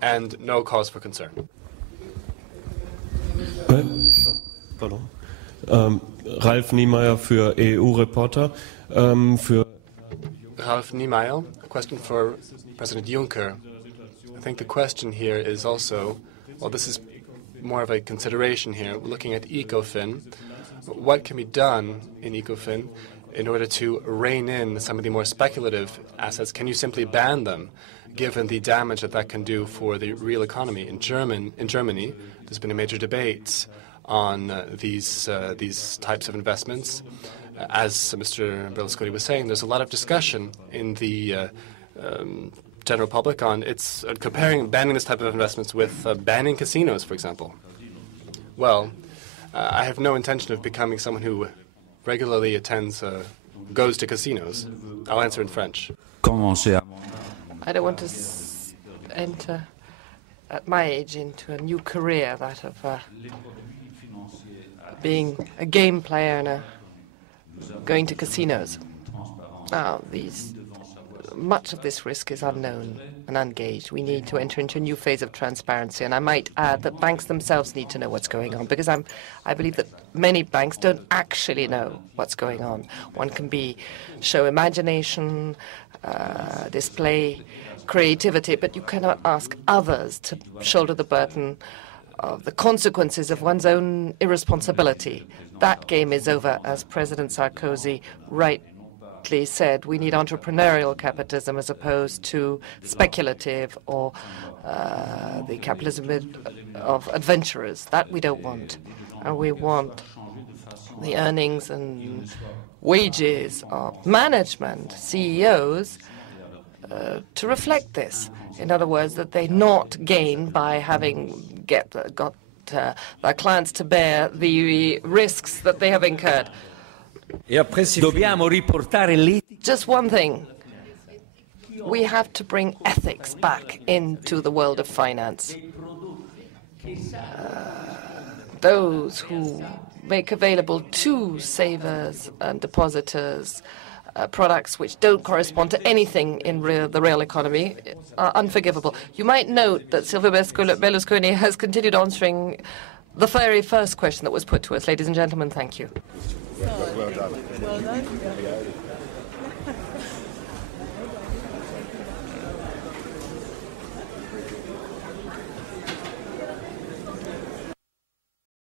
and no cause for concern. Pardon. Ralf Niemeyer für EU-Reporter. Ralf Niemeyer, a question for President Juncker. I think the question here is also, well, this is more of a consideration here. We're looking at ECOFIN. What can be done in ECOFIN in order to rein in some of the more speculative assets? Can you simply ban them, given the damage that that can do for the real economy? In Germany, there's been a major debate on these types of investments. As Mr. Berlusconi was saying, there's a lot of discussion in the general public on banning this type of investments with banning casinos, for example. Well, I have no intention of becoming someone who regularly goes to casinos. I'll answer in French. I don't want to enter, at my age, into a new career, that of being a game player and going to casinos. Now, much of this risk is unknown and ungauged. We need to enter into a new phase of transparency, and I might add that banks themselves need to know what's going on, because I believe that many banks don't actually know what's going on. One can show imagination, display creativity, but you cannot ask others to shoulder the burden of the consequences of one's own irresponsibility. That game is over, as President Sarkozy rightly said. We need entrepreneurial capitalism as opposed to speculative or the capitalism of adventurers. That we don't want. And we want the earnings and wages of management, CEOs, to reflect this. In other words, that they not gain by having got their clients to bear the risks that they have incurred. Just one thing. We have to bring ethics back into the world of finance. Those who make available to savers and depositors products which don't correspond to anything in the real economy are unforgivable. You might note that Silvio Berlusconi has continued answering the very first question that was put to us. Ladies and gentlemen, thank you. Well done.